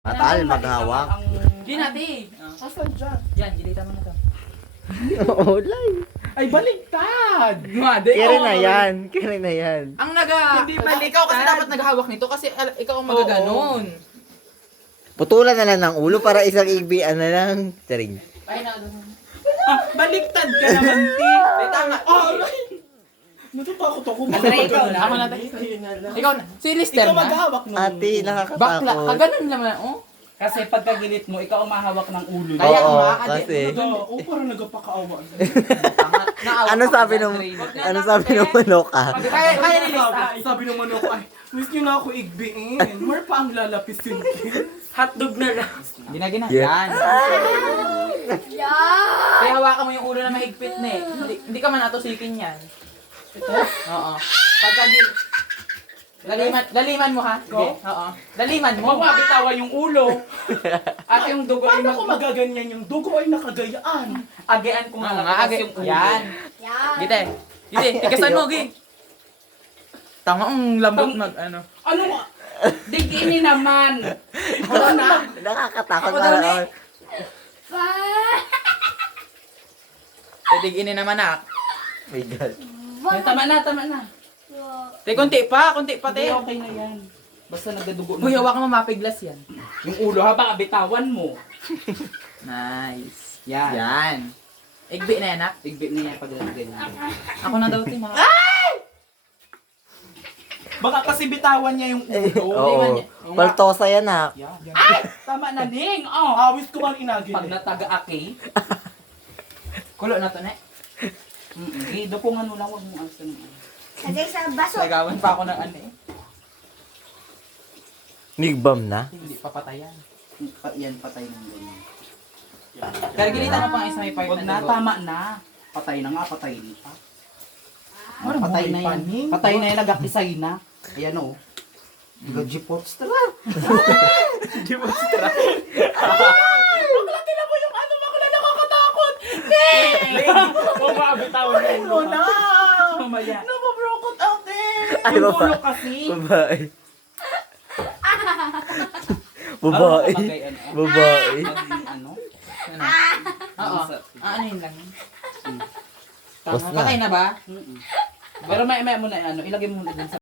Atal, maghawak. Di natin. Asan dyan? Yan, gilitan mo na to. Oo, live. Ay, baligtad! Kere na yan. Kere na yan. Ang hindi ikaw kasi dapat naghahawak nito kasi ikaw ang magaganon. Putulan na lang ng ulo para isang igbian na lang. Charing. Ay na. Baligtad ka naman, Ti! Tama. Natatakot ako. Andre, ikaw na. Ako na. Ikaw na. Si Lister Ikaw na. maghawak nun. Ate, Bakla. nakakatakot. Kaganon naman. Oh. Kasi pagkagilit mo, ikaw ang mahawak ng ulo niya. Kaya Oo, nga, kasi. Oo, parang nagpakaawa. Ano sabi nung manok ah? Kaya ni Lister. Sabi ng manok, ay, miss nyo na ako igbiin. More pa ang lalapisin. Hotdog na lang. Ginagina. Yeah. Yan. Kaya hawakan mo yung ulo na mahigpit na eh. Hindi ka man atusikin yan. Ito? Oo. Laliman mo ha? Sige. Oo. Laliman mo. Huwag mabitawa yung ulo. At yung dugo ay Paano ko magaganyan yung dugo ay nakagayaan? agean kung Oo nga, malakas agi. yung ulo. Yan. Gite. Gite, tigasan mo, Gi. Tama ang lambot mag ano. Ano nga? Digini naman. Wala na. Nakakatakot Ako daw, para. Nick. Titiginin naman ah. My God. Ay, tama na. Konti pa, Hindi, okay na yan. Basta nagdadugo Uy, na. hawakan mo mapiglas yan. Yung ulo habang abitawan mo. Nice. Yan. Yan. Igbi na yan, ah. Igbit na yan pag ganyan. Ako na daw, Tim. Baka kasi bitawan niya yung ulo. Oo. Paltosa yan ah. Yan. Tama na, Ning. Oh. Awis ko man inagin. Pag nataga-aki, Kulo na to, ne? dukungan mo lang, huwag mong asan. Lagay sa baso. Nagawan pa ako ng ano eh. Nigbam na. Hindi papatayan. Yan, patay ng ganyan. Pero gilitan mo pang isa may part Huwag na na, dugo. tama na. Patay na nga, patay na pa. Ano, Patay na buhay pa, yan. Ning? Patay na yan, nag-akisay na. Ayan o. Nag-jipots tala. Bakla mo yung ano, bakla nakakatakot. Huwag maabitawan yung Ulo na. Mamaya. Nababrokot out eh. Ay, Yung babae. ulo kasi. Babae. Babae. Babae. Ano? Ano? Oo. Ano yun lang. Tapos na. Patay na ba? Pero may mo na ano, ilagay mo na dun sa